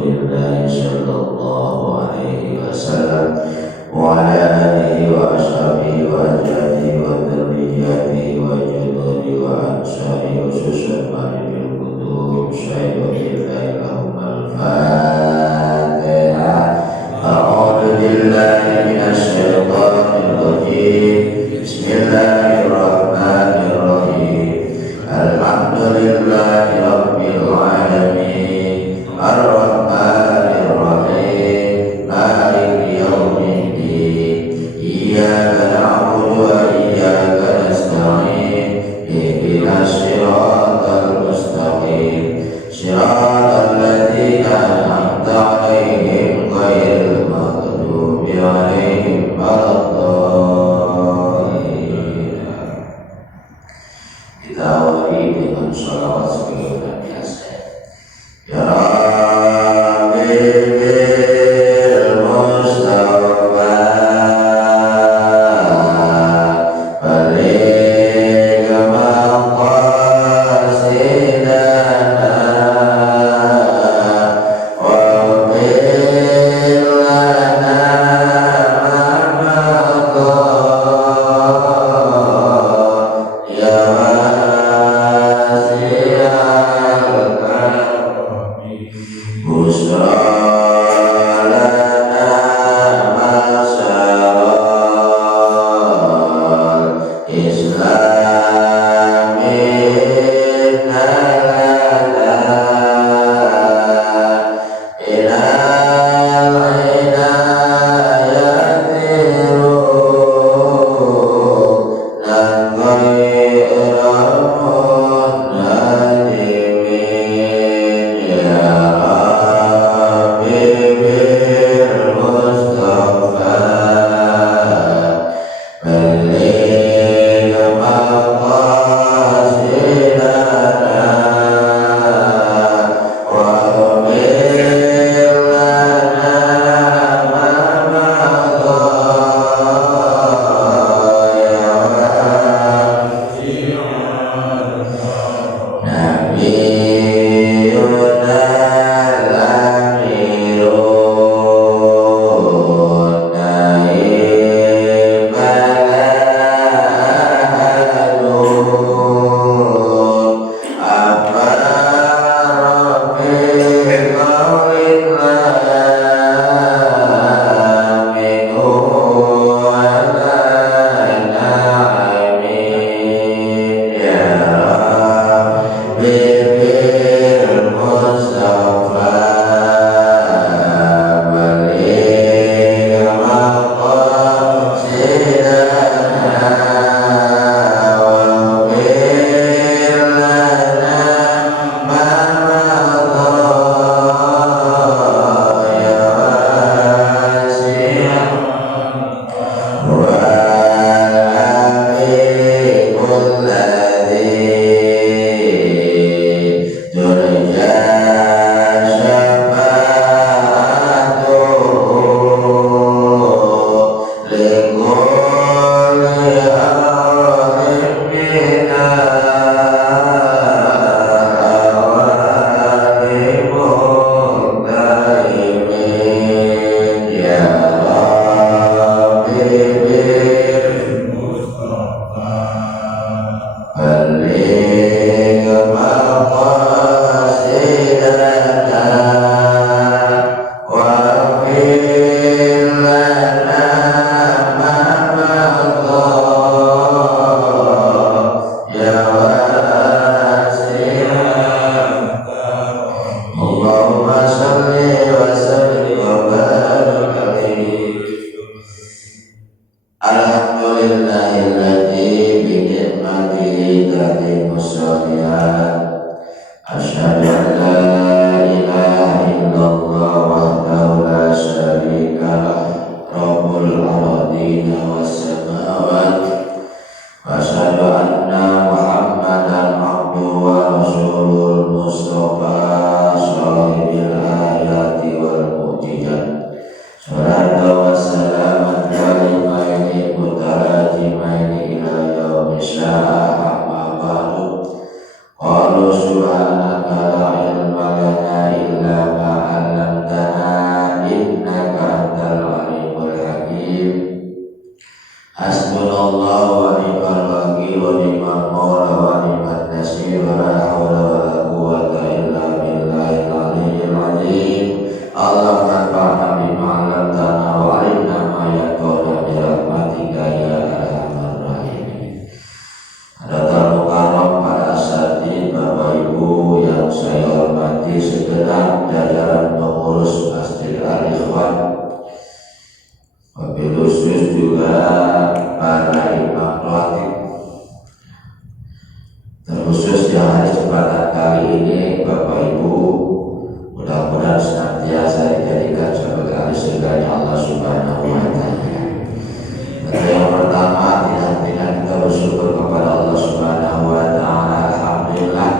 Rasulillah sallallahu alaihi wasallam wa ala alihi wa ashabihi wa ajadihi wa dzurriyyatihi wa jududi wa ansari khususan ma'rifil kutub syai'ulillahi lahumul Fatihah. A'udzu billahi minasy syaithanir rajim. Bismillahirrahmanirrahim. Alhamdulillahi rabbil alamin. Ar-Rahmanir Rahim. Maliki yaumiddin. Iyyaka na'budu wa iyyaka nasta'in. Ihdinas siratal mustaqim. Siratal ladzina an'amta 'alaihim ghairil maghdubi 'alaihim waladdallin. Kita awali dengan sholawat sebagaimana biasa. Ya Rabbi bil Mustafa baligh maqasidana waghfir lana ma maqad ya Rabbi Allah tanfa'na bima 'allamtana wa 'allimna ma yanfa'una bi rahmatika ya arhamar rahimin. Hadatul mukarram para asatidz, Bapak Ibu yang saya hormati, segenap jajaran pengurus Masjid Al-Ikhwan, wabil khusus juga para imam khatib, terkhusus yang hari kesempatan kali ini Bapak Ibu, mudah-mudahan senantiasa dijadikan sebagai ahli surganya Allah Subhanahu wa Ta'ala. Yang pertama, tidak kita bersyukur kepada Allah Subhanahu wa Ta'ala. Alhamdulillah,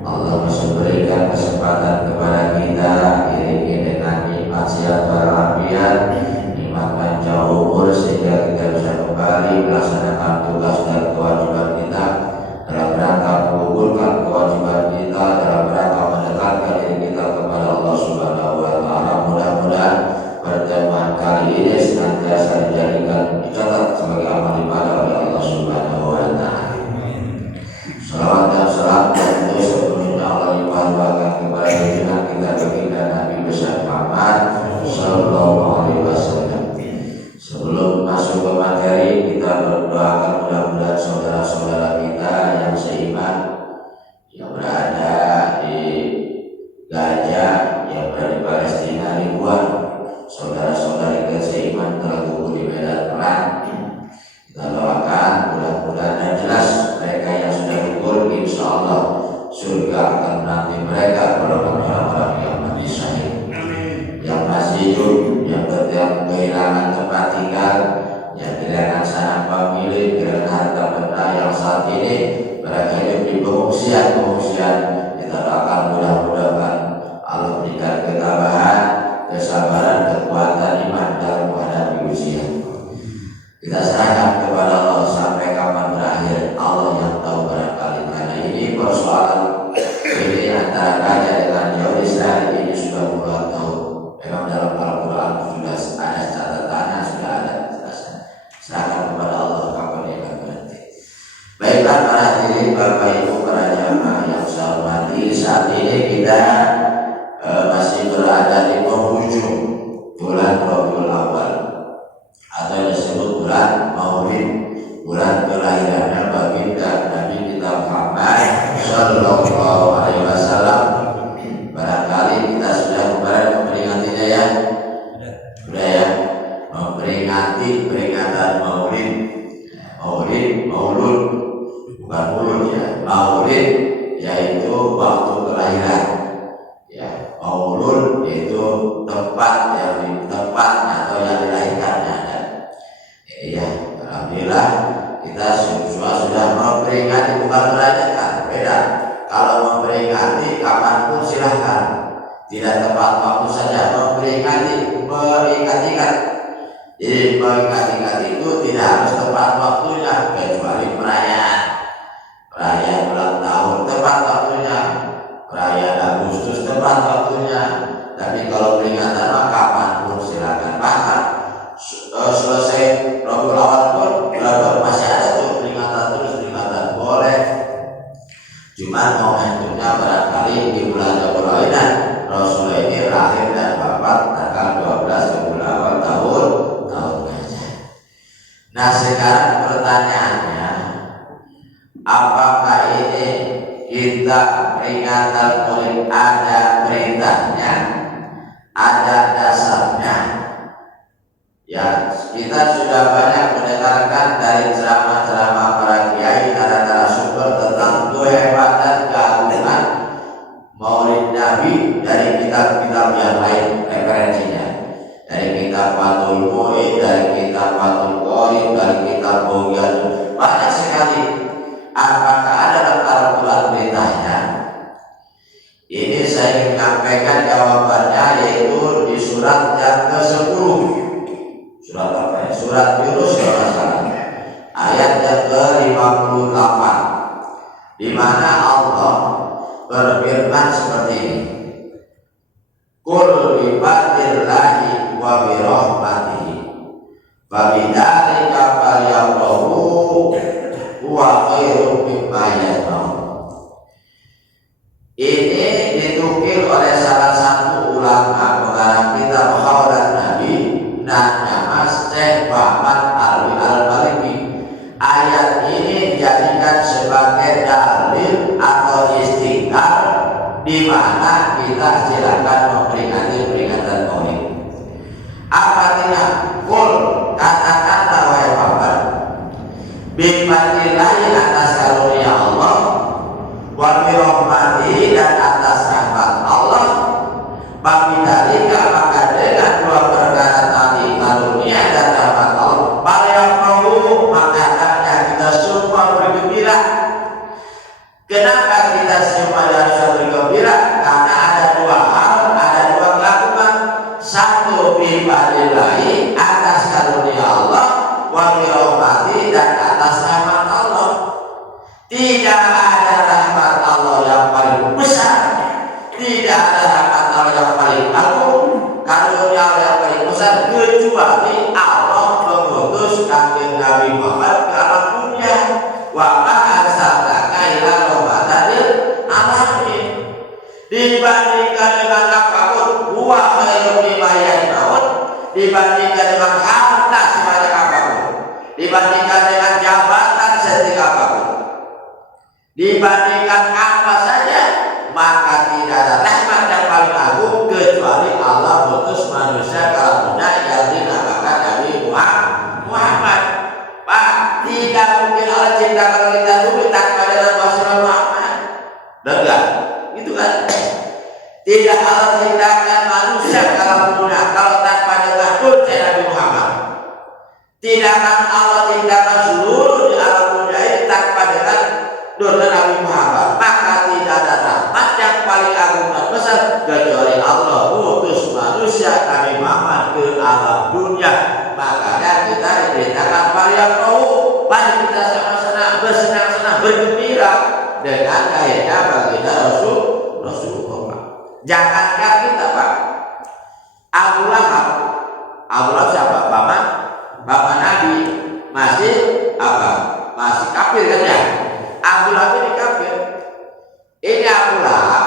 Allah masih berikan kesempatan kepada kita iringi dengan nikmat sehat walafiat, nikmat panjang umur, sehingga kita bisa kembali melaksanakan tugas dan kewajiban kita dalam rangka menggugurkan kewajiban kita, dalam rangka mendekatkan diri kita kepada Allah Subhanahu wa Ta'ala. Mudah-mudahan pertemuan kali ini senantiasa dicatat sebagai amal ibadah oleh Allah Subhanahu wa Ta'ala. Salawat dan salam tentu sepenuhnya Allah limpahkan kepada junjungan kita baginda Nabi besar Muhammad sallallahu alaihi wasallam. Sebelum masuk ke materi, kita berdoakan mudah-mudahan saudara-saudara kita yang seiman, yang berada di Gaza, yang berada di Palestina, ribuan saudara-saudari kita seiman telah gugur di medan perang. Kita doakan mudah-mudahan dan jelas mereka yang sudah gugur, insya Allah surga akan menanti mereka, orang-orang yang mati syahid, yang masih hidup, yang kehilangan tempat tinggal, yang kehilangan sanak famili, kehilangan harta benda, yang saat ini mereka hidup di pengungsian. Kita doakan mudah-mudahan Allah berikan ketabahan, kesabaran, kekuatan iman dalam menghadapi ujian. Kita serahkan kepada Allah sampai kapan berakhir, Allah yang tahu barangkali, karena ini persoalan ini antara raja dengan Yahudi Israel ini sudah puluhan tahun. Memang dalam Al-Quran sudah ada catatannya, sudah ada jelasnya. Serahkan kepada Allah kapan dia akan berhenti. Baiklah para hadirin, Bapak Ibu, para jamaah yang saya hormati, saat ini kita masih berada di penghujung bulan Rabiul Awal, atau yang disebut bulan Maulid, bulan kelahirannya baginda Nabi kita Muhammad sallallahu alaihi wasallam. Barangkali kita sudah kemarin memperingatinya ya, sudah ya, memperingati peringatan Maulid, Maulud, bukan mulut ya, Maulid yaitu waktu kelahiran. Ya, Maulud itu tempatnya atau yang dilahirkannya. Ya, alhamdulillah kita sudah memperingati, bukan merayakan, beda. Kalau memperingati kapanpun silahkan, tidak tepat waktu saja. Memperingati, mengingat-ingat. Jadi mengingat-ingat itu tidak harus tepat waktunya, kecuali perayaan ulang tahun tepat waktunya, perayaan Agustus tepat waktunya. Tapi kalau peringatan mah kapanpun silakan. Bahkan selesai Rabiul Awal pun masih ada tuh peringatan boleh. Cuma momentumnya barangkali di bulan Rabiul Awal, Rasul ini lahir dan wafat tanggal 12 Rabiul Awal tahun gajah. Nah, sekarang pertanyaannya, apakah ini kita peringatan Maulid ada perintahnya, ada dasarnya? Ya, kita sudah banyak mendengarkan dari ceramah-ceramah para kiai, narasumber tentang kehebatan keagungan Maulid Nabi dari kitab-kitab yang lain referensinya, dari kitab Fathul Mu'in, dari kitab Fathul Qorib, dari kitab Bogyan, banyak sekali. Apakah ada dalam Al-Quran perintahnya? Ini saya ingin menyampaikan jawabannya, yaitu di surat yang ke-10. Surat apa ya? Surat Yunus ayat yang ke-58, di mana Allah berfirman seperti ini. Qul bi fadlillahi wa bi rahmatihi fa bidzalika falyafrahu huwa khairum mimma yajma'un. Ini ditukil oleh salah satu ulama Bidalika maka dengan dua perkara tadi karunia dan rahmat Allah, falyafrahu maka hendaknya kita semua bergembira. Kenapa kita semua harus bergembira? Karena ada dua hal, ada dua kelakuan. Satu, bifadlillahi atas karunia Allah, wa birahmati dan atas rahmat Allah. Tidak ada rahmat Allah yang paling besar, tidak ada rahmat Allah yang paling agung, karunia Allah yang paling besar, kecuali Allah mengutus Kanjeng Nabi Muhammad ke alam dunia. Wa ma arsalnaka illa rahmatan lil alamin. Dibandingkan dengan apapun, huwa khairum mimma yajma'un, dibandingkan dengan harta sebanyak apapun, dibandingkan dengan jabatan setinggi apapun, dibandingkan apa saja, maka tidak ada rahmat yang paling agung kecuali Allah mengutus manusia kalau dunia yang dinamakan Nabi Muhammad. Pak, tidak mungkin Allah ciptakan kita dulu tanpa ada Rasulullah Muhammad. Enggak, gitu kan? Tidak Allah ciptakan manusia kalau dunia kalau tanpa dengan Nabi Muhammad. Tidak akan Allah ciptakan seluruh di alam dunia ini tanpa dengan Nabi Muhammad. Maka tidak ada rahmat yang paling agung dan besar kecuali Allah utus manusia Nabi Muhammad ke alam dunia. Makanya kita diberitakan falyafrahu, mari kita sama-sama bersenang-senang bergembira dengan lahirnya baginda Rasulullah. Jangankan kita, Pak, Abu Lahab siapa? Bapak Nabi masih apa? Masih kafir kan ya? Abu Lahab ini kafir. Ini Abu Lahab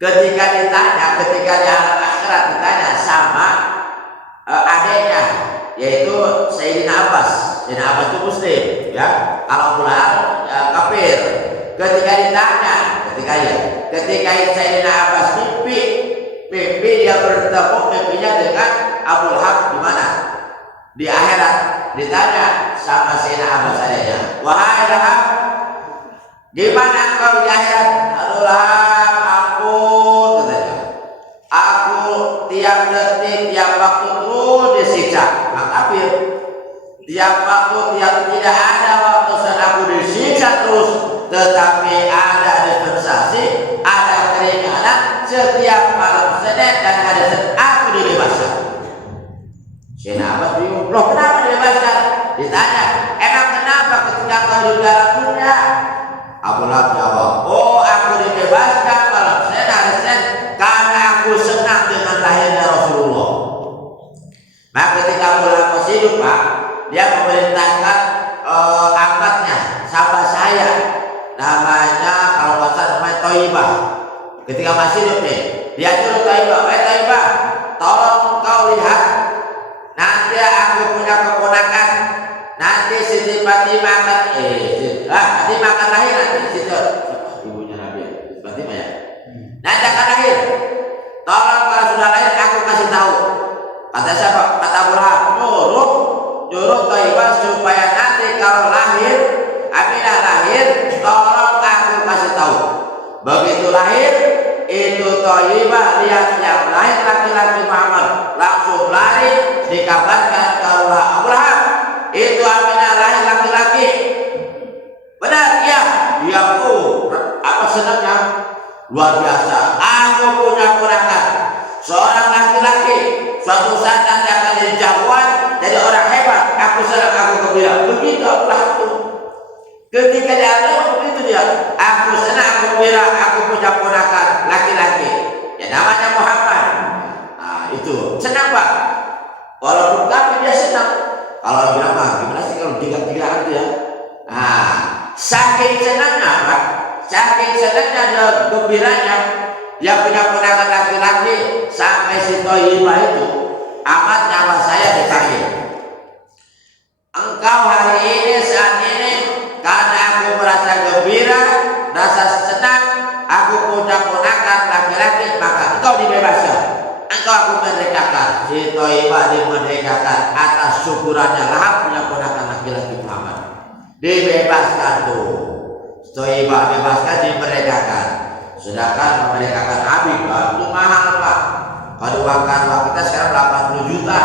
ketika di alam akhirat ditanya sama adiknya, yaitu Sayyidina Abbas. Sayyidina Abbas itu muslim, ya. Kalau Abu Lahab kafir. Ketika Sayyidina Abbas mimpi dia bertemu mimpinya dengan Abu Lahab di mana? Di akhirat. Ditanya sama Sayyidina Abbas adiknya, wahai Lahab, gimana kau di akhirat? Aduh Lahab, ampun, katanya, aku tiap detik, tiap waktu terus disiksa. Kafir. Tiap waktu, tidak ada waktu saat aku disiksa terus, tetapi ada dispensasi, ada keringanan setiap malam Senin dan hari Senin aku dibebaskan. Sayyidina Abbas bingung, loh kenapa dibebaskan? Ditanya, emang kenapa ketika kau di dalam dunia? Abu Lahab jawab, oh aku dibebaskan malam Senin hari Senin karena aku senang dengan lahirnya Rasulullah. Maka ketika Abu Lahab masih hidup, Pak, dia memerintahkan angkatnya, sahabat saya, namanya kalau bahasa namanya Thaibah. Ketika masih hidup nih, dia suruh Thaibah, Thaibah, tolong kau lihat, nanti aku punya keponakan, nanti Siti Fatimah akan lahir nanti. Situ ibunya Nabi Fatimah ya. Nanti akan lahir. Tolong kalau sudah lahir aku kasih tahu. Kata siapa? Kata Abu Lahab, nyuruh Thaibah supaya nanti kalau lahir, Aminah lahir, tolong aku kasih tahu. Begitu lahir, itu Thaibah lihat yang lahir laki-laki Muhammad, langsung lari dikabarkan kalau Abu Lahab itu Aminah lahir laki-laki. Benar ya? Dia apa senangnya? Luar biasa. Aku punya ponakan, seorang laki-laki. Suatu saat nanti akan jadi jagoan, jadi orang hebat. Aku senang, aku gembira. Begitu Abu Lahab itu. Ketika dia ada begitu dia. Aku senang, aku gembira. Aku punya ponakan laki-laki. Ya namanya Muhammad. Nah itu senang Pak. Walaupun kami dia senang. Kalau bilang gimana sih kalau tiga-tigaan dia? Nah, saking senangnya Pak, saking senangnya dan gembiranya, dia punya ponakan laki-laki sampai si Thaibah itu amat nyawa saya dipanggil. Engkau hari ini saat ini karena aku merasa gembira, rasa senang, aku punya ponakan laki-laki, maka engkau dibebaskan. Engkau aku merdekakan. Si Thaibah dimerdekakan atas syukurannya Lahab punya ponakan laki-laki Muhammad. Dibebaskan tuh. Thaibah bebaskan, dimerdekakan. Sedangkan memerdekakan Habib itu mahal Pak. Kalau uangkan uang kita sekarang 80 juta,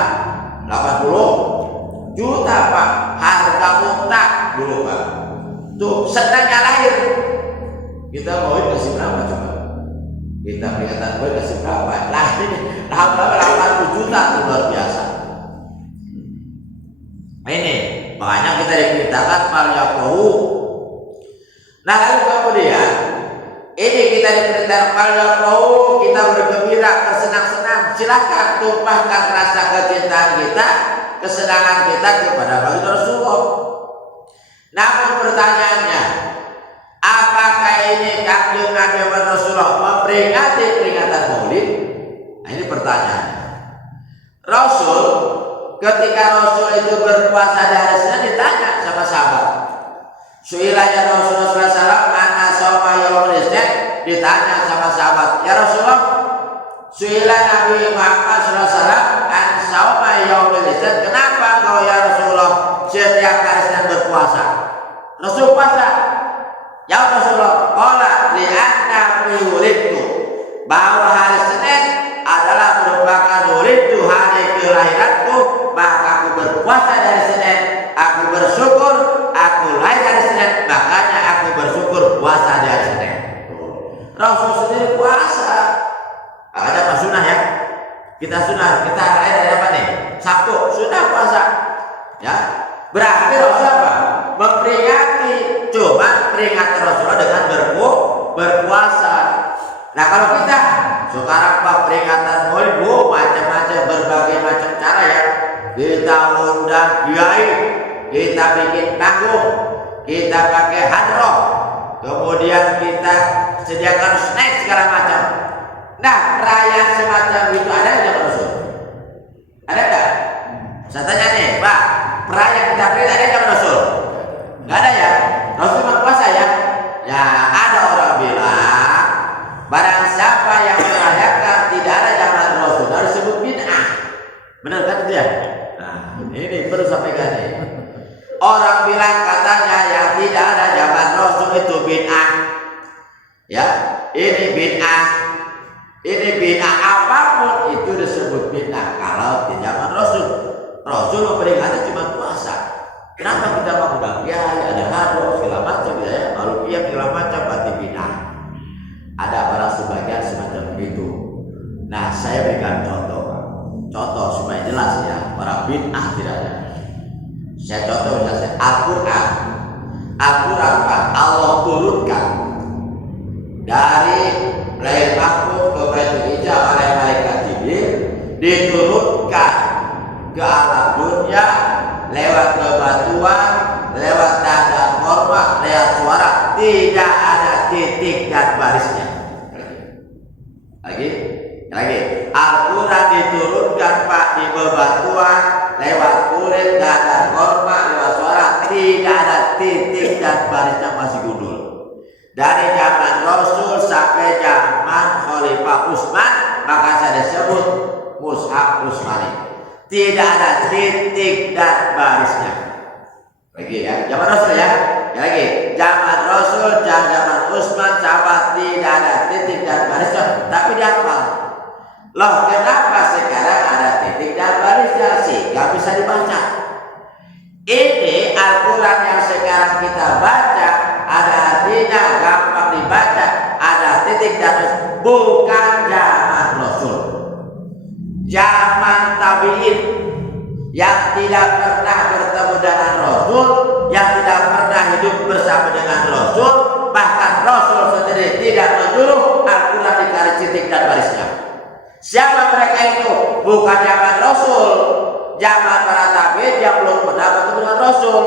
80 juta Pak, harga mutlak dulu Pak. Tuh sedangnya lahir. Kita mau kasih berapa coba? Kita peringatan mau kasih berapa? Lahir 80 juta itu luar biasa. Ini makanya kita diperintahkan falyaquhu. Nah lalu kemudian ini kita diperintahkan falyaquhu, kita bergembira, bersenang-senang. Silakan tumpahkan rasa kecintaan kita, kesenangan kita kepada baginda Rasulullah. Namun pertanyaannya, apakah ini kanjeng Nabi Rasulullah memperingati peringatan Maulid? Nah ini pertanyaannya. Rasul ketika Rasul itu berpuasa di hari Senin ditanya sama sahabat. Su'ilanya Rasulullah SAW anna shauma yaumil Isnin, ditanya sama sahabat, ya Rasulullah, su'ila Nabi Muhammad SAW an shauma yaumil Isnin, kenapa engkau ya Rasulullah setiap hari Senin berpuasa? Rasul puasa. Ya Rasulullah, qala li'anna wulidtu, bahwa hari Senin adalah merupakan wulidtu, hari kelahiranku, maka aku berpuasa dari Senin, aku bersyukur aku lahir hari Senin, makanya aku bersyukur puasa di hari Senin. Rasul sendiri puasa. Ada apa sunnah ya? Kita sunnah, kita lahir dari apa nih? Sabtu, sunnah puasa. Ya, berarti Rasul apa? Memperingati, cuma peringatan Rasulullah dengan berpuasa. Nah kalau kita sekarang Pak peringatan Maulid macam-macam, berbagai macam cara ya. Kita undang kiai, kita bikin panggung, kita pakai hadroh, kemudian kita sediakan snack segala macam. Nah perayaan semacam itu ada nggak Rasul? Ada nggak? Saya tanya nih Pak, perayaan kita ada nggak Rasul? Nggak ada ya? Rasul cuma puasa ya? Ya ada orang bilang barang siapa yang merayakan tidak ada zaman Rasul harus sebut bid'ah. Benar kan itu ya? Nah ini perlu sampaikan nih. Orang bilang katanya yang tidak ada zaman Rasul itu bid'ah. Ya, ini bid'ah. Ini bid'ah apapun itu disebut bid'ah kalau di zaman Rasul. Rasul memperingati cuma puasa. Kenapa kita mau undang kiai, ada hadroh segala macam ya, lalu dia segala macam berarti bid'ah. Ada orang sebagian semacam itu. Nah, saya berikan contoh supaya jelas ya, para bid'ah tidak ada. Saya contoh misalnya Al-Quran Pak, Allah turunkan dari Lauhul Mahfuz ke Baitul Izzah oleh malaikat Jibril, diturunkan ke alam dunia lewat bebatuan, lewat tanda hormat, lewat suara, tidak ada titik dan barisnya. Lagi Al-Quran diturunkan Pak di bebatuan, lewat kulit, tanda hormat, lewat suara, tidak ada titik dan barisnya, masih gundul. Dari zaman Rasul sampai zaman Khalifah Utsman, maka saya disebut Mushaf Utsmani. Tidak ada titik dan barisnya. Lagi ya, zaman Rasul ya. Lagi zaman Rasul dan zaman Utsman sahabat tidak ada titik dan barisnya, tapi dihafal. Loh, kenapa sekarang ada titik dan barisnya sehingga bisa dibaca? Ini Al-Quran yang sekarang kita baca ada artinya, gampang dibaca, ada titik dan baris. Bukan zaman Rasul, zaman tabi'in yang tidak pernah bertemu dengan Rasul, yang tidak pernah hidup bersama dengan Rasul, bahkan Rasul sendiri tidak menyuruh Al-Quran dikasih titik dan barisnya. Siapa mereka itu? Bukan zaman Rasul, zaman para tabi'in yang belum pernah bertemu dengan Rasul.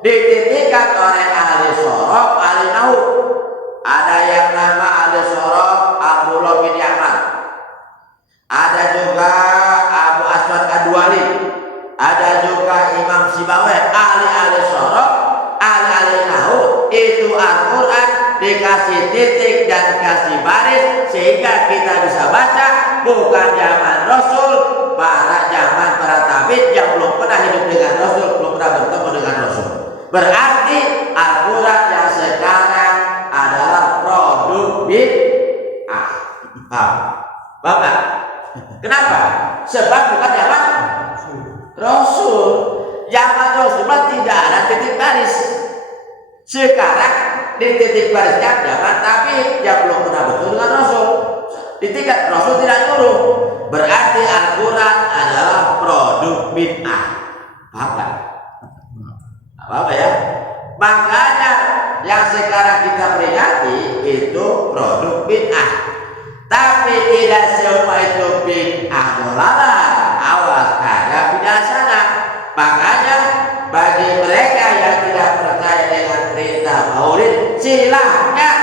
Dititikkan oleh ahli sorok, ahli nahu. Ada yang nama ahli sorok Abdullah bin Yaman, ada juga Abu Aswad Ad-Duali, ada juga Imam Sibawayh, ahli-ahli sorok, ahli-ahli nahu. Itu Al-Quran dikasih titik dan dikasih baris sehingga kita bisa baca. Bukan zaman Rasul, zaman para tabi'in yang belum pernah hidup dengan Rasul, belum pernah bertemu dengan Rasul. Berarti Al-Quran yang sekarang adalah produk bid'ah. Paham? Kenapa? Sebab bukan zaman Rasul. Zaman Rasul tidak ada titik baris. Sekarang di titik barisnya zaman Nabi yang belum pernah betul dengan Rasul. Di tingkat Rasul tidak nyuruh. Berarti Al-Quran adalah produk bid'ah. Apa? Apa ya? Makanya yang sekarang kita peringati itu produk bid'ah. Tapi tidak semua itu bid'ah dolalah. Awas, ada bid'ah sana. Makanya bagi mereka yang tidak percaya dengan perintah maulid, silahkan.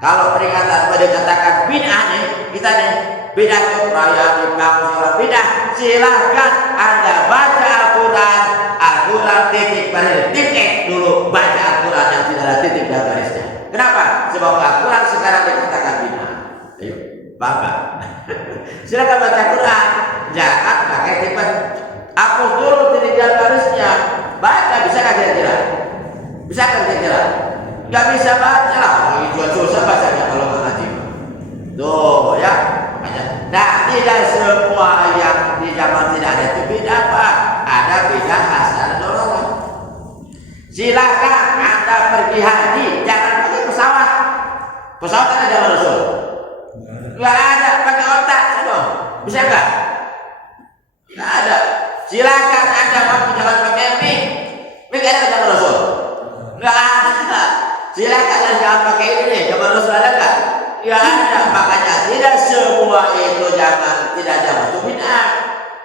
Kalau peringatan dikatakan bid'ah nih, kita nih bid'ah itu perayaan di kampung bid'ah, silahkan Anda baca Al-Quran. Al-Quran titik baris titik dulu, baca Al-Quran yang tidak ada titik dan barisnya. Kenapa? Sebab Al-Quran sekarang dikatakan bid'ah. Ayo, bangga. Silakan baca Quran, jangan pakai tipe. Hapus dulu titik dan barisnya. Baca bisa nggak kira-kira? Bisa nggak kira-kira? Nggak bisa baca lah. Itu susah bacanya kalau nggak ngaji. Tuh ya. Nah, tidak semua yang di zaman tidak ada itu bid'ah apa? Ada bid'ah hasan dolalah. Silakan Anda pergi haji, jangan pakai pesawat. Pesawat kan ada Rasul. Nggak ada, pakai otak, coba. Bisa nggak? Nggak ada. Silakan Anda mau jangan pakai mic. Mic ada zaman Rasul? Nggak ada. Silakan Anda jangan pakai ini, zaman Rasul ada nggak? Nggak ada. Makanya tidak semua itu tidak zaman itu bid'ah.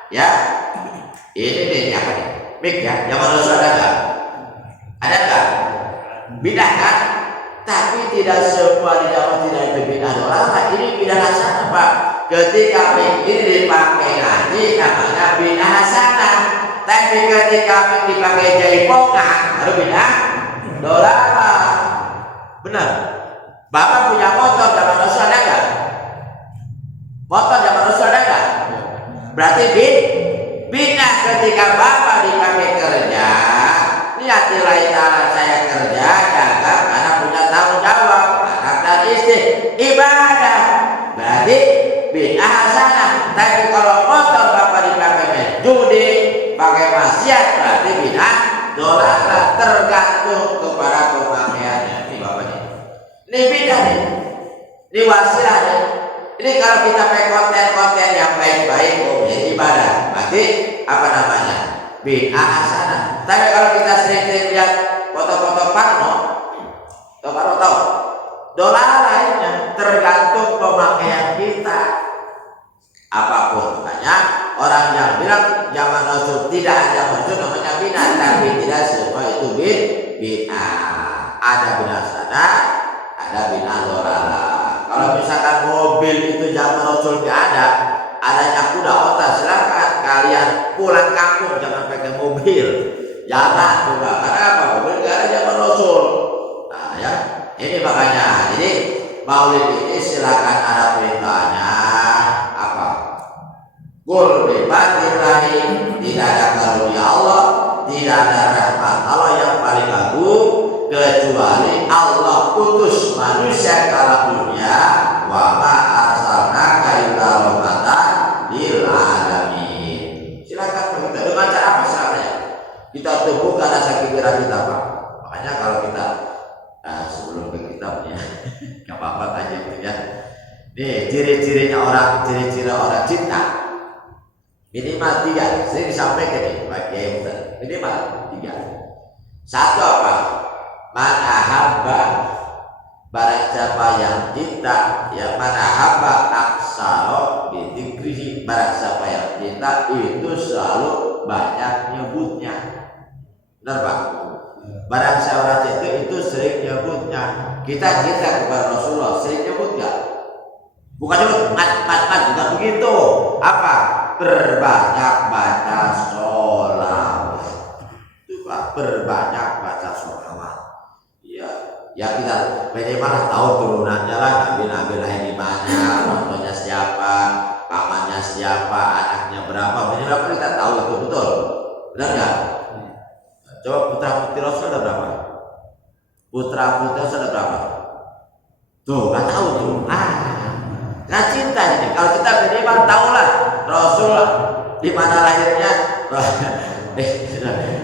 Ya, ini nih apa nih? Mic ya, zaman Rasul ada nggak? Ada nggak? Bid'ah kan? Tapi tidak semua di zaman tidak itu bid'ah dolalah. Ini bid'ah hasanah Pak. Ketika mic ini dipakai ngaji namanya bid'ah hasanah. Tapi ketika mic dipakai jaipongan baru bid'ah dolalah. Benar? Bapak punya motor zaman Rasul ada nggak? Motor zaman Rasul ada nggak? Berarti bid'ah ketika Bapak dipakai kerja. Lihat nilai cara saya kerja jaga karena punya tanggung jawab anak dan istri ibadah. Berarti bid'ah hasanah. Tapi kalau motor Bapak dipakai judi, pakai maksiat, berarti bid'ah dolalah. Tergantung kepada pemakaiannya. Ini Bapak nih. Ini bid'ah nih. Ini wasilah nih. Ini kalau kita pakai konten-konten yang baik-baik, menjadi ibadah. Berarti apa namanya? Bid'ah hasanah. Tapi kalau kita sering lihat foto-foto porno, tahu? Dolalah lainnya, tergantung pemakaian kita. Apapun, makanya orang yang bilang zaman Rasul tidak ada Rasul namanya bid'ah, tapi tidak semua itu bid'ah. Ada bid'ah sana, ada bid'ah dolalah. Kalau misalkan mobil itu zaman Rasul tidak ada, adanya kuda onta, silakan kalian pulang kampung jangan pakai mobil. Jangan juga, karena apa? Mobil nggak ada zaman Rasul. Nah ya, ini makanya. Jadi maulid ini silakan ada perintahnya. Apa? Qul bi fadlillahi, tidak ada karunia Allah, tidak ada rahmat Allah yang paling agung kecuali Allah utus manusia ke alam dunia. Wa ma arsalnaka illa rahmatan lil alamin. Silakan kita dengan cara apa caranya? Kita tumbuhkan rasa kira kita Pak. Makanya kalau kita sebelum ke kitabnya nggak apa-apa aja gitu ya. Nih ciri-ciri orang cinta minimal 3. Saya disampaikan nih Pak Kiai minimal 3. Satu apa? Man ahabba, barang siapa yang cinta, ya man ahabba aksaro bidzikrihi, barang siapa yang cinta itu selalu banyak nyebutnya. Benar Pak? Barang siapa cinta itu sering nyebutnya. Kita cinta kepada Rasulullah, sering nyebut nggak? Bukan nyebut mat, bukan begitu. Apa? Berbanyak baca sholawat. Itu Pak, berbanyak baca sholawat. Ya kita minimal tahu turunannya lah, nabi-nabi lahir di mana, orangtuanya siapa, pamannya siapa, anaknya berapa, minimal kita tahu itu betul. Benar nggak? Coba putra putri Rasul ada berapa? Putra putri Rasul ada berapa? Tuh nggak tahu tuh. Nah cinta ini, kalau kita minimal tahulah Rasul di mana lahirnya.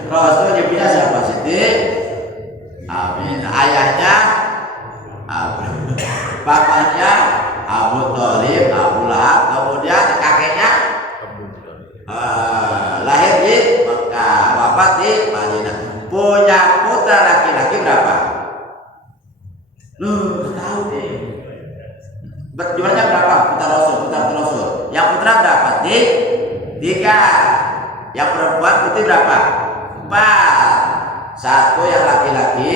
Rasul ibunya siapa? Siti Amin. Ayahnya Abu, bapaknya Abu Thalib, Abu Lahab, kemudian kakeknya lahir di Mekah, wafat di Madinah. Punya putra laki-laki berapa? Lu tahu deh. Jumlahnya berapa? Putra Rasul. Yang putra berapa? Tiga. Yang perempuan putih berapa? 4. Satu yang laki-laki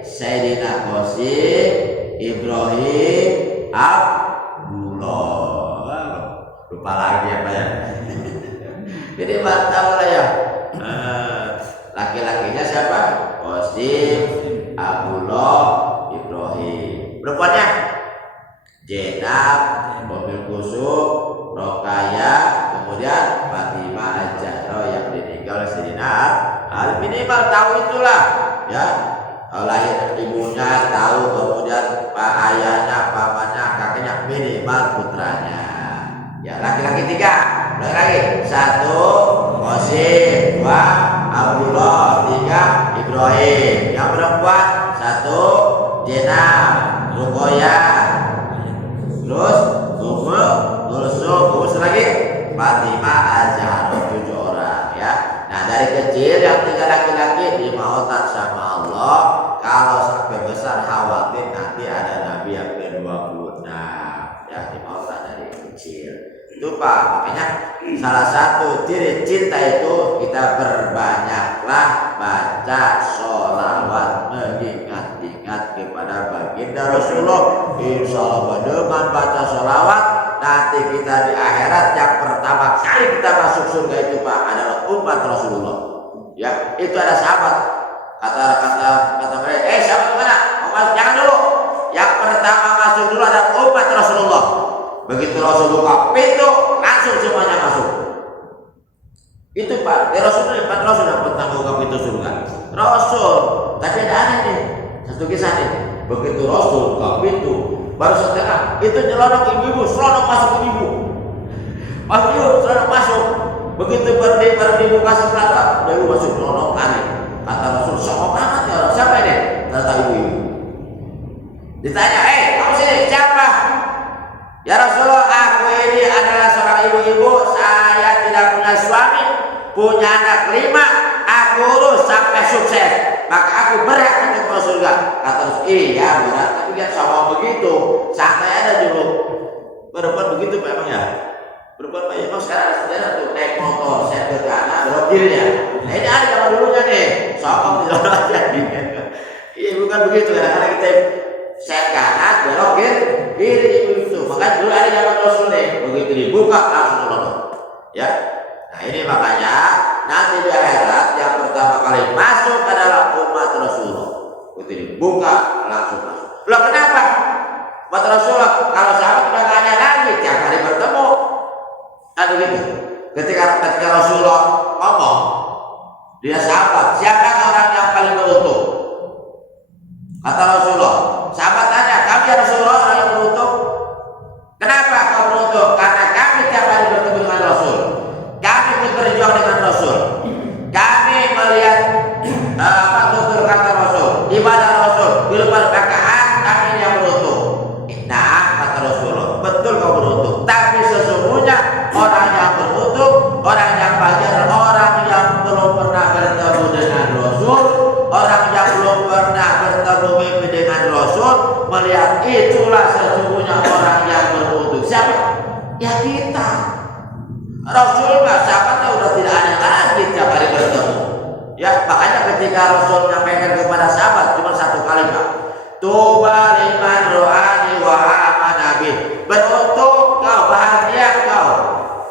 Sayyidina Qasim, Ibrahim, Abdullah. Lupa lagi apa ya? Jadi tahu lah ya. Laki-lakinya siapa? Qasim, Abdullah, Ibrahim. Perempuannya Zainab, Ummul Kulsum, Rokayah, kemudian Fatimah Az-Zahra yang ditinggal oleh Sayyidina Ali. Minimal tahu itulah ya. Lahir ibunya tahu, kemudian ayahnya, pamannya, kakeknya, minimal putranya. Ya, laki-laki 3. Mulai lagi. 1 Qasim, 2 Abdullah, 3 Ibrahim. Yang perempuan 1 Zainab, Ruqayyah, terus Ummul Kulsum, terus lagi Fatimah Az-Zahra, 7 orang ya. Nah dari kecil yang 3 laki-laki dimautan sama Allah. Kalau sampai besar khawatir nanti ada nabi yang kedua punah ya, dimautan dari kecil. Itu Pak, makanya salah satu ciri cinta itu kita berbanyaklah baca sholawat, mengingat-ingat kepada baginda Rasulullah. Insya Allah dengan baca sholawat nanti kita di akhirat yang pertama kali kita masuk surga itu Pak adalah umat Rasulullah. Ya, itu ada sahabat. Kata mereka, sahabat mana? Jangan dulu. Yang pertama masuk dulu ada umat Rasulullah. Begitu Rasul buka pintu, langsung semuanya masuk. Itu Pak, Rasul yang pertama buka pintu surga. Rasul, tapi ada aneh nih. Satu kisah nih. Begitu Rasul buka pintu, baru setengah itu nyelonong ibu-ibu, selonong masuk ibu. Selonong masuk. Begitu berdiri kasih pelata, ibu masuk selonong lari. Kata Rasul, sokong amat ya orang. Siapa ini? Kata ibu-ibu. Ditanya, kamu sini siapa? Ya Rasulullah, aku ini adalah seorang ibu-ibu. Saya tidak punya suami, punya anak 5. Aku urus sampai sukses, maka aku berhak untuk masuk surga. Kata Rasul, iya berat, tapi kan sama begitu. Santai aja dulu. Perempuan begitu Pak emang ya? Perempuan Pak emang sekarang ada sejarah tuh naik motor, saya ke kanan, belok kiri ya. Nah ini ada zaman dulunya nih, sokong di sana aja. Iya bukan begitu, kadang-kadang kita set kanan, belok kiri itu. Makanya dulu ada zaman Rasul nih, begitu dibuka langsung nolong. Ya, nah ini makanya nanti di akhirat yang pertama kali masuk adalah umat Rasulullah. Begitu dibuka langsung masuk. Loh kenapa? Umat Rasulullah kalau sahabat udah gak ada lagi, tiap hari bertemu. Kan begitu. Ketika Rasulullah ngomong, dia sahabat, siapa orang yang paling beruntung? Kata Rasulullah, sahabat tanya, kami ya Rasulullah orang yang beruntung. Kenapa kau beruntung? Karena kami tiap hari bertemu dengan Rasul. Kami berjuang dengan Rasul. Kami melihat tutur kata Rasul, ibadah Rasul, di luar rakaat kami yang beruntung. Nah, kata Rasulullah, betul kau beruntung. Tapi sesungguhnya orang yang beruntung, orang yang bahagia, orang yang belum pernah bertemu dengan Rasul, orang yang belum pernah bertemu mimpi dengan Rasul, melihat itulah sesungguhnya orang yang beruntung. Siapa? Ya kita. Rasul nggak sahabatnya udah tidak ada lagi tiap hari bertemu. Ya makanya ketika Rasul menyampaikan kepada sahabat cuma satu kalimat, tuba liman ro'ani wa amana bih. Beruntung kau, bahagia kau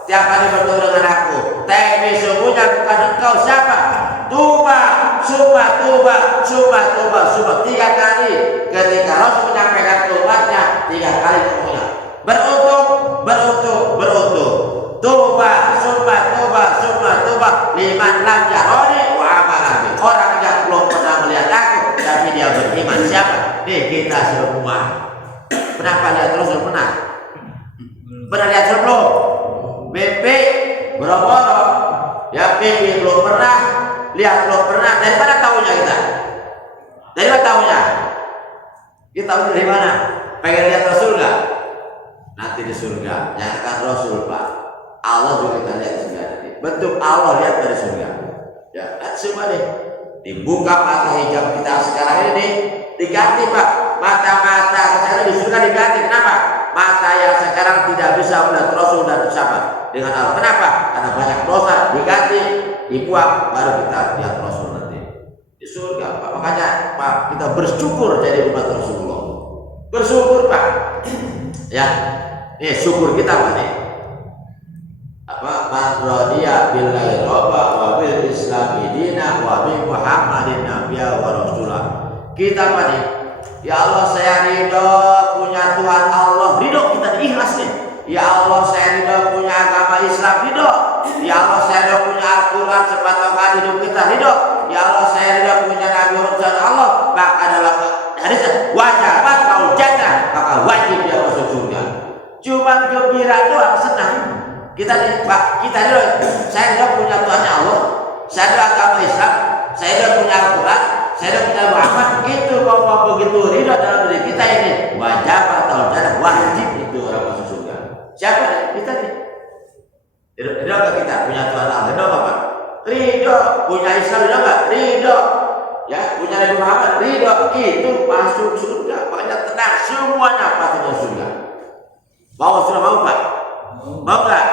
tiap hari bertemu dengan aku. Tapi sungguhnya bukan engkau siapa? Tuba, tuba, tuba, tuba, tuba, tuba. 3 kali ketika Rasul menyampaikan ke umatnya, 3 kali ngomongnya. Beruntung, beruntung, beruntung. Tuba, tuba, tuba, tuba, tuba. Liman lam yaroni wa amana bih. Orang yang belum pernah melihat aku, tapi dia beriman. Siapa? Nih kita semua. Kenapa lihat Rasul pernah? Pernah lihat belum? Mimpi boro-boro. Ya mimpi belum pernah, lihat belum pernah. Dari mana tahunya kita? Dari mana tahunya? Kita tahu dari mana? Pengen lihat Rasul nggak? Nanti di surga. Yang dekat Rasul Pak. Allah juga kita lihat di surga nanti. Bentuk Allah lihat dari surga. Ya, semua nih. Dibuka mata hijab kita sekarang ini diganti Pak. Mata-mata sekarang di surga diganti. Kenapa? Mata yang sekarang tidak bisa melihat Rasul dan bersama dengan Allah. Kenapa? Karena banyak dosa diganti, dibuang, baru kita lihat Rasul nanti di surga Pak. Makanya Pak, kita bersyukur jadi umat Rasulullah. Bersyukur Pak. Ya, ini syukur kita Pak nih. Apa? Man radiya billahi robba wa bil islami dina wa bi Muhammadin nabiyya wa rasulah. Kita Pak nih. Ya Allah, saya ridho punya Tuhan Allah, ridho kita ikhlas nih. Ya Allah, saya ridho punya agama Islam, ridho. Ya Allah, saya ridho punya Al-Quran sepatokan hidup kita, ridho. Ya Allah, saya ridho punya Nabi Muhammad Allah. Maka dalam hadis wajibat kau jannah, maka wajib dia masuk surga. Cuman gembira doang, senang. Kita nih Pak, kita ridho. Saya ridho punya Tuhan Allah, saya ridho agama Islam, saya ridho punya Al-Quran, saya ridho punya Muhammad. Itu kalau mau begitu ridho dalam diri kita ini wajib atau tidak wajib itu orang masuk surga. Siapa nih? Kita nih. Ridho nggak kita punya Tuhan Allah? Ridho nggak Pak? Ridho. Punya Islam ridho nggak? Ridho. Ya, punya Nabi Muhammad ridho. Itu masuk surga. Makanya tenang, semuanya pasti masuk surga. Mau surga mau Pak? Mau nggak?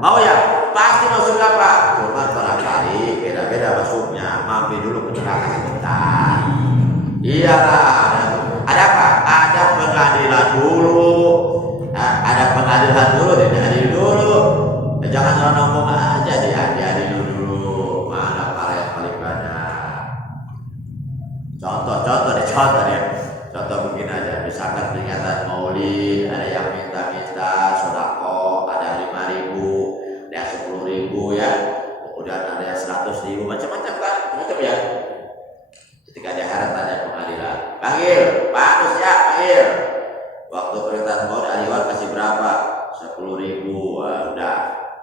Mau ya? Pasti masuk surga Pak. Cuma barangkali beda-beda masuknya. Mampir dulu ke neraka sebentar. Iyalah, ada apa? Ada pengadilan dulu. Nah, ada pengadilan dulu, diadili dulu. Jangan orang ngomong aja, diadili dulu. Mana para yang paling banyak? Contoh ya. Contoh mungkin aja, misalkan peringatan Maulid, ada yang minta sedekah, ada 5.000, ada 10.000 ya. Kemudian ada yang 100.000, macam-macam kan? Macam ya. Ketika ada harapan pengadilan, panggil Pak Nusya, panggil. Waktu perintah mau Aliwan kasih berapa? 10.000. Udah.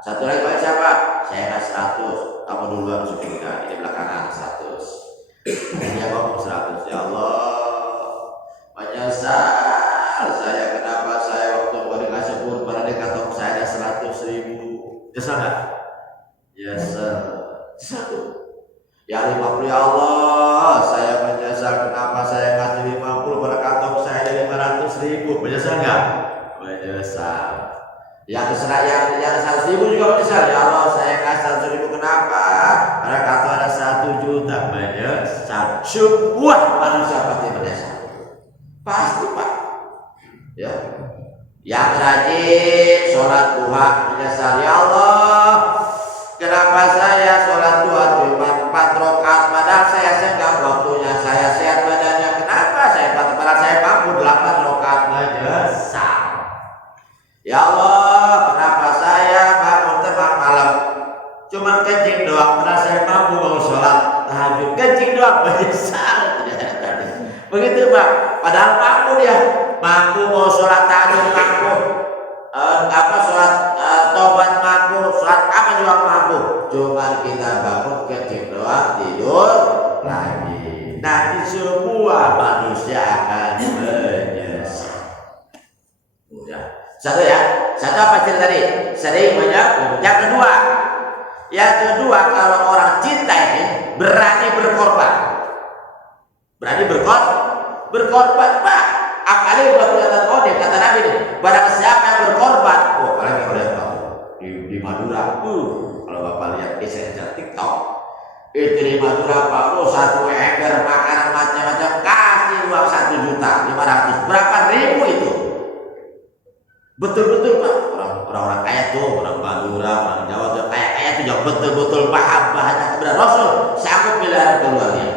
Satu lagi Pak siapa? Saya kasih 100. Kamu duluan masuk surga. Ini belakangan 100. Dia ngomong 100. Ya Allah, menyesal saya kenapa saya waktu mau dikasih kurban di kantong saya ada 100.000. Kesal nggak? Nyesel. 1. Ya 50 ya Allah, saya menyesal kenapa saya kasih 50 pada kantong saya ada 500.000. Menyesal nggak? Menyesal. Yang keserah yang 100.000 juga menyesal. Ya Allah, saya kasih 100.000 kenapa? Pada kantong ada 1 juta. Menyesal. Semua manusia pasti menyesal. Pasti Pak. Ya. Yang rajin sholat duha menyesal. Ya Allah, kenapa saya sholat duha cuma 4 rakaat padahal saya senggang waktunya, saya sehat badannya. Kenapa saya padahal saya mampu 8 rakaat menyesal. Ya Allah, kenapa saya bangun tengah malam cuma kencing doang padahal saya mampu mau sholat tahajud kencing doang menyesal. Begitu Pak, padahal mampu dia, mampu mau sholat tahajud, mampu sholat tobat, mampu sholat apa juga mampu. Cuma kita bangun kencing doang tidur lagi. Nanti semua manusia akan menyesal. Udah. Satu ya, satu apa cerita tadi? Sering banyak. Yang kedua kalau orang cinta ini berani berkorban. Berani berkorban Pak. Akali buat kelihatan kode kata Nabi ini. Barang siapa yang berkorban, apalagi kalau lihat di Madura, kalau Bapak lihat Instagram TikTok, itu di Madura Pak, 1 ember makanan macam-macam kasih uang 1.500.000. Berapa ribu itu? Betul-betul Pak. Orang-orang kaya tuh, orang Madura, orang Jawa tuh kaya tuh yang betul-betul paham bahasa kebenaran Rasul. Sanggup miliaran keluarnya.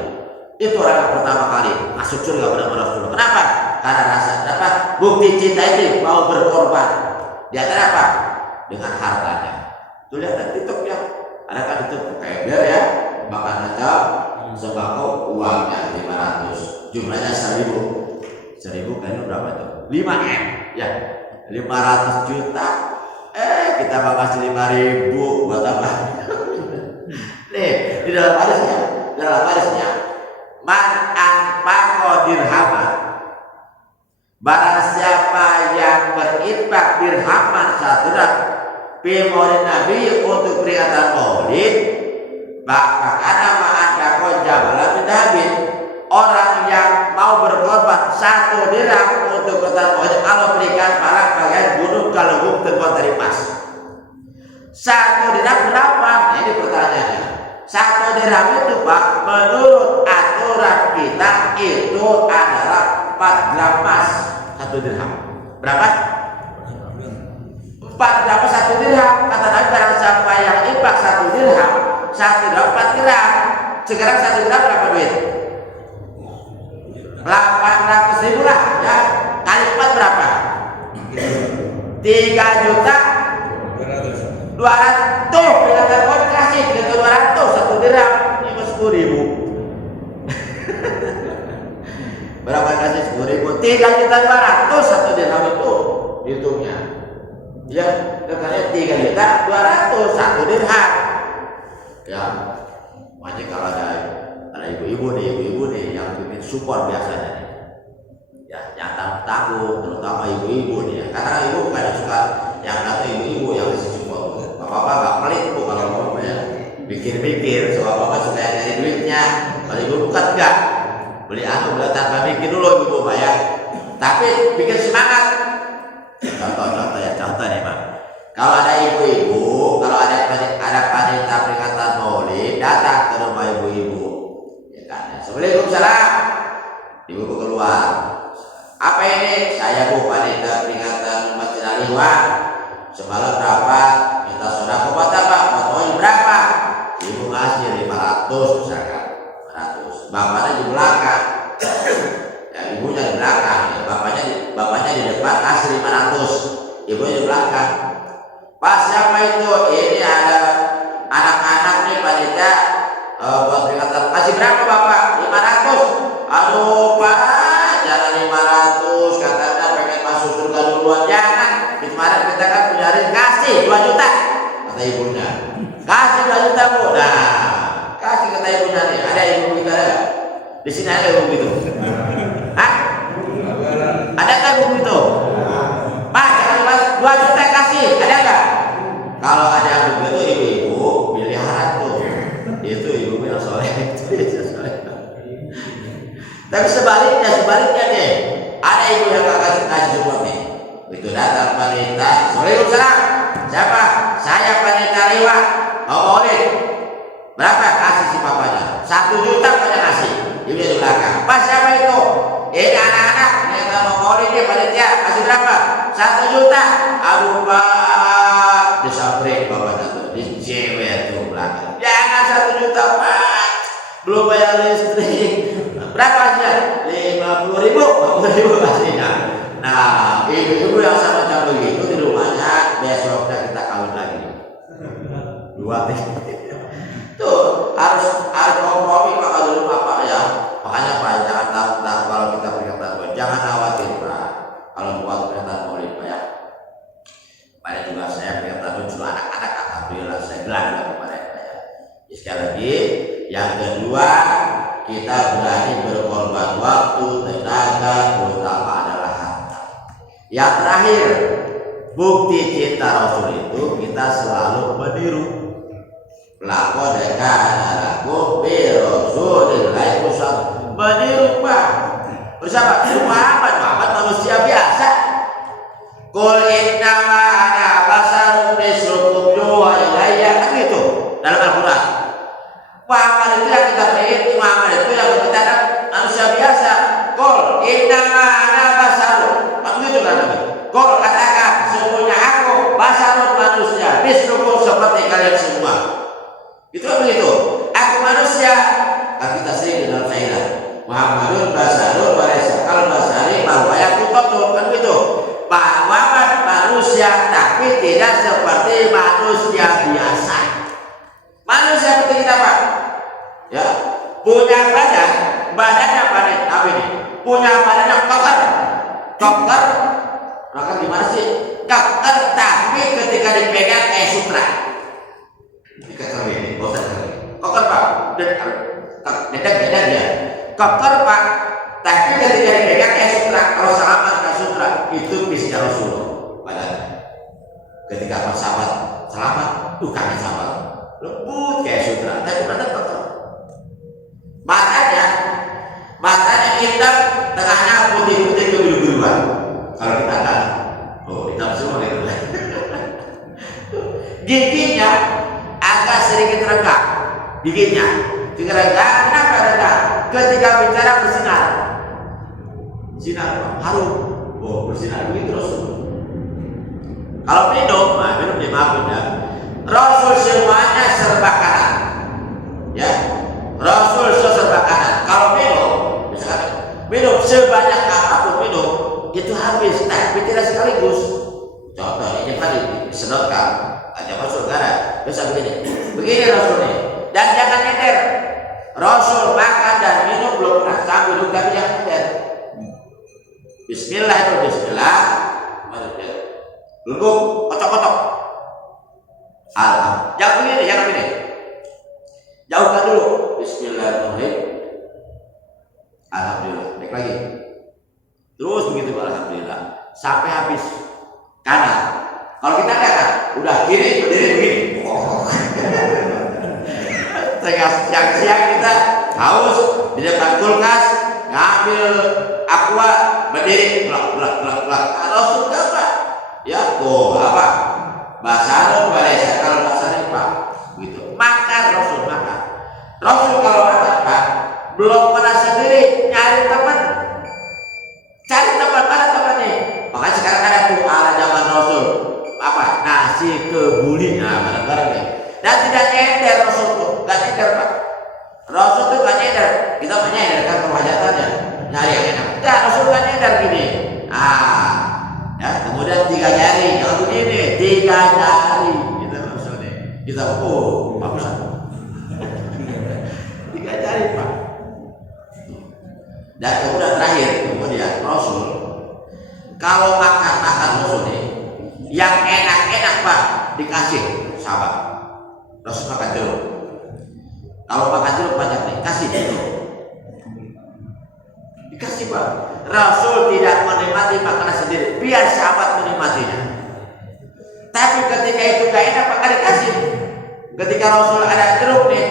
Itu orang yang pertama kali masuk surga benar-benar Rasul. Kenapa? Karena rasa apa? Bukti cinta itu mau berkorban. Di antara apa? Dengan hartanya. Tuh lihat TikToknya. Ada kan itu ember ya, makan aja, sembako uangnya 500, jumlahnya 1.000 kali berapa itu? 5M ya, 500 juta kita bakal 5.000 buat apa? Nih, di dalam hadisnya, man anfaqa dirhaman, barang siapa yang berinfak dirhaman 1 dirham fi maulid Nabi untuk peringatan Maulid, maka karena ma'andaqa jabalan min dhahabin, orang yang mau berkorban 1 dirham untuk peringatan Maulid, Allah berikan pahala bagian gunung Galunggung terbuat dari emas. 1 dirham berapa? Nah, ini pertanyaannya. 1 dirham itu Pak, menurut aturan kita itu adalah 4 gram emas 1 dirham. Berapa? 4 gram 1 dirham. Kata Nabi, barang siapa yang infak 1 dirham, 1 dirham 4 gram. Sekarang 1 gram berapa duit? 800.000 lah ya. Kali 4 berapa? 3.200.000. Bila kau kasih 3.200.000 1 dirham, ini 10.000. Berapa kasih 10.000? 3.200.000 1 dirham itu hitungnya. Ya, katanya 3.200.000 1 dirham. Ya, makanya kalau ada ibu-ibu nih yang bikin support biasanya nih. Ya, yang tanggung, terutama ibu-ibu nih ya. Karena ibu bukan suka yang kata ibu-ibu yang kasih support. Bapak-bapak gak pelit bu kalau ngomong ya. Mikir-mikir, soal bapak suka nyari duitnya. Kalau ibu bukan enggak. Beli tanpa mikir dulu ibu Pak ya. Tapi bikin semangat. Contoh nih Pak. Kalau ada ibu-ibu, kalau ada panitia peringatan Maulid, datang ke rumah ibu-ibu. Ya kan. Assalamualaikum. Ibu keluar. Apa ini? Saya bu panitia peringatan Masjid Al-Ihwan. Semalam berapa? Minta sedekah buat apa? Buat Maulid berapa? Ibu ngasih 500 misalkan. 500. Bapaknya di belakang. Ya, ibunya di belakang. Ya, bapaknya di depan kasih 500. Ibunya di belakang. Pak siapa itu? Ini ada anak-anak nih panitia buat peringatan. Kasih berapa bapak? 500. Aduh Pak, jangan 500. Katanya pengen masuk surga duluan. Jangan. Kemarin kita kan punya kasih 2 juta. Kata ibunya. Kasih 2 juta bu. Nah, kasih kata ibunya nih. Ada ibu kita ada? Di sini ada ibu gitu. Hah? Ada kan ibu itu? Pak, jangan 2 juta kasih. Ada nggak? Kalau ada yang begitu ibu-ibu pilihan tuh. Itu ibu yang soleh. Tapi sebaliknya deh. Ada ibu yang gak kasih support nih. Itu datang panitia. Assalamualaikum. Siapa? Saya panitia lewat. Mau Maulid. Berapa? Kasih si papanya. 1 juta pada kasih. Ibu di belakang. Pas siapa itu? Ini anak-anak. Ini mau Maulid nih panitia. Kasih berapa? 1 juta. Aduh Pak. Disamperin bapaknya tuh. Di cewek tuh belakang. Jangan 1 juta Pak. Belum bayar listrik. Berapa hasilnya? 50.000 kasihnya. Nah, ibu-ibu yang sama macam begitu di rumahnya besoknya kita kawin lagi. 2 tuh harus kompromi Pak dulu Pak ya. Makanya Pak jangan takut kalau kita peringatan Maulid. Jangan khawatir Pak. Kalau buat peringatan Maulid Pak ya. Pada juga saya peringatan Maulid juga anak-anak alhamdulillah saya gelar kepada saya. Sekali lagi yang kedua, kita berani berkorban waktu, tenaga, terutama adalah harta. Yang terakhir, bukti cinta Rasul itu kita selalu meniru. Lakon kana lakum bi Rasulillahi meniru Pak. Bersama Muhammad manusia biasa. Qul innama ana basarun mislukum yuha ilayya, kan gitu dalam Al-Qur'an. Muhammad itu yang kita beri, Muhammad itu yang kita ada manusia biasa. Qul innama ana basarun. Begitu kan Nabi. Qul katakan sesungguhnya aku basarun manusia, mislukum seperti kalian semua. Itu begitu. Aku manusia. Kan kita sering dalam kaidah. Muhammadun basarun walaysa kal basari bahwa aku kotor kan begitu. Pak Muhammad manusia tapi tidak seperti manusia biasa. Manusia seperti kita Pak. Ya, punya badannya pada apa ini? Punya badannya kotor. Kotor. Maka gimana sih? Kotor tapi ketika dipegang Koker ini, bosan kali. Koker Pak, dedak ya. Koker Pak, tapi ketika dipegang kayak sutra, kalau salaman kayak sutra itu bisa Rasulullah. Padahal ketika pas sahabat selamat, kangen sahabat, lembut kayak sutra, tapi benar koker. Matanya hitam, tengahnya putih-putih kebiru-biruan. Kalau kita kan, hitam semua gitu. Giginya agak sedikit regah, giginya regah. Kenapa regah? Ketika bicara bersinar, harum, bersinar begitu Rasul. Kalau minum dimaafin ya. Rasul semuanya serba kanan, ya. Rasul serba kanan. Kalau minum sebanyak apapun minum itu habis, tapi tidak sekaligus. Contoh ini tadi disedotkan, aja masuk garam, bisa begini Rasul nih. Dan jangan nyender. Rasul makan dan minum belum pernah sambil duduk, tapi jangan nyender. Bismillah itu Bismillah. Duduk, kocok-kocok. Jangan begini. Jauhkan dulu. Bismillahirrahmanirrahim. Alhamdulillah. Baik lagi. Terus begitu alhamdulillah sampai habis. Kanan. Kalau kita kan udah kiri berdiri begini. Siang-siang kita haus di depan kulkas ngambil aqua berdiri belak. Rasul apa? Ya, apa? Bahasa Arab Malaysia, kalau bahasa Nepal gitu. Makan Rasul makan. Rasul kalau makan Pak belum pernah sendiri, nyari teman. Cari teman, mana temannya? Makanya sekarang ada tuh ala zaman Rasul apa? Nasi kebuli, barang-barang nih. Dan tidak nyender Rasul tuh, nggak nyender Pak. Rasul tuh nggak nyender. Kita mah nyender kan perwajatannya, nyari yang enak. Tidak, Rasul nggak nyender gini. Ya, kemudian 3 jari, jangan begini, 3 jari. Kita maksudnya, kita bagus. 3 jari Pak. Dan kemudian terakhir, Rasul kalau makan Rasul nih, yang enak-enak Pak dikasih sahabat. Rasul makan jeruk. Kalau makan jeruk banyak nih, kasih jeruk. Dikasih Pak. Rasul tidak menikmati makanan sendiri, biar sahabat menikmatinya. Tapi ketika itu gak enak maka dikasih. Ketika Rasul ada jeruk nih,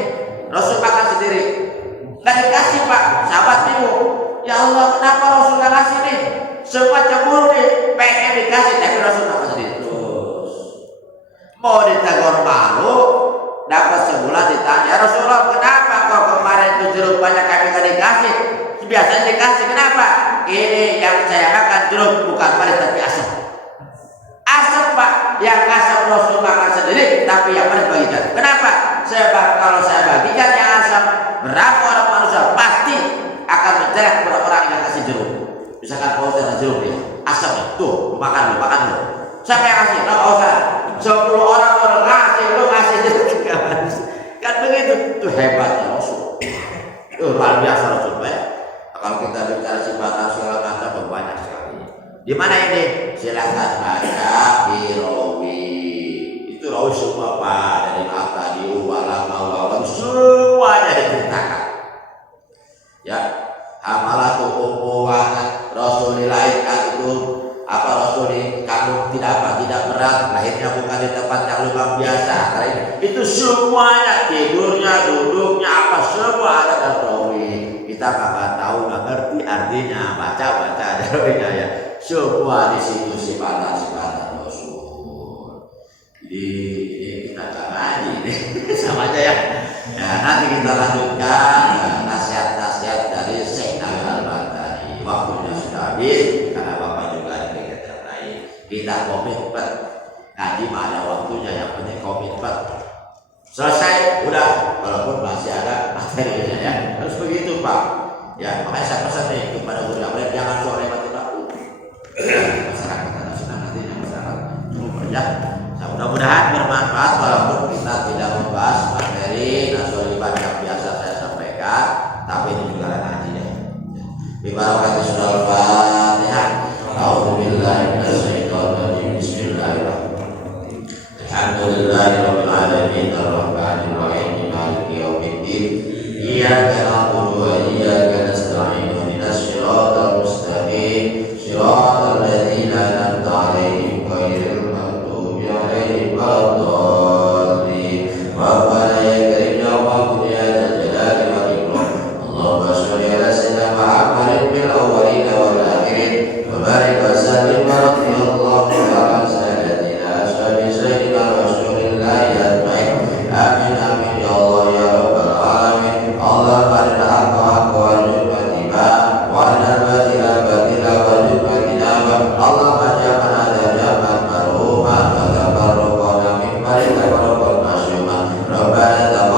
Rasul makan sendiri, gak dikasih Pak, sahabat bingung. Ya Allah, kenapa Rasul gak kasih nih? Semua cemburu nih, pengen dikasih, tapi Rasul makan sendiri. Terus mau ditegur malu, dapat sebulan ditanya, Rasulullah kenapa kok kemarin itu jeruk banyak kami gak dikasih? Biasanya dikasih, kenapa? Ini yang saya makan jeruk bukan manis tapi asam. Asam Pak, yang asam Rasul makan sendiri, tapi yang manis bagikan. Kenapa? Sebab kalau saya bagikan yang asam, berapa orang manusia pasti akan mencari kepada orang yang kasih jeruk. Misalkan kalau saya jeruk nih, asam nih, tuh makan lu. Siapa yang kasih? Nah, usah. 10 orang ngasih, lu ngasih jeruk juga manis. Kan begitu, tuh hebatnya Rasul. Luar biasa Rasul Pak. Kalau kita bicara sifat segala macam banyak sekali. Di mana ini? Silakan baca di Rawi. Itu Rawi semua Pak, dari Mata, di Uwalam, Maulam, semuanya diceritakan. Ya, hamalatu ummuwan Rasul dilahirkan itu apa? Rasul dikandung tidak berat, lahirnya bukan di tempat yang lubang biasa. Itu semuanya, tidurnya, duduknya, apa semua ada dalam Rawi. Kita nggak tahu, nggak ngerti artinya, baca artinya ya. Semua di situ sifat Rasul. Jadi kita ngaji nih, sama aja ya. Nanti kita lanjutkan nasihat-nasihat dari Syekh Nabil Al-Baghdadi. Waktunya sudah habis karena Bapak juga ada kegiatan lain. Kita komitmen ngaji mah ada waktunya, yang penting komitmen. Selesai, udah, walaupun masih ada materinya ya. Harus begitu Pak. Ya, makanya saya pesan nih kepada guru yang lain, jangan sore mati-mati. Masyarakat ada senang nantinya masyarakat cukup ya. Mudah-mudahan bermanfaat walaupun kita tidak membahas materi nasoliban yang biasa saya sampaikan, tapi ini juga ngaji ya. Bibarakati surah Al-Fatihah. A'udzubillahi minasyaitonir rajim. Bismillahirrahmanirrahim. Alhamdulillahirabbil alamin. العالمين الرحمن الرحيم مالك يوم الدين إياك نعبد وإياك نستعين اهدنا الصراط المستقيم صراط الذين أنعمت عليهم غير المغضوب عليهم ولا الضالين ربنا يا كريم يا رب يا ذا الجلال والإكرام اللهم صل على سيدنا محمد في الأولين والآخرين وبارك وسلم ورضي الله تعالى عن سادتنا أصحاب سيدنا رسول الله أجمعين آمين آمين يا الله يا رب العالمين اللهم أرنا الحق حقا وارزقنا اتباعه وأرنا الباطل باطلا وارزقنا اجتنابه اللهم اجعلنا جمعا مرحوما وتفرقنا من فريق فرقا معصوما ربنا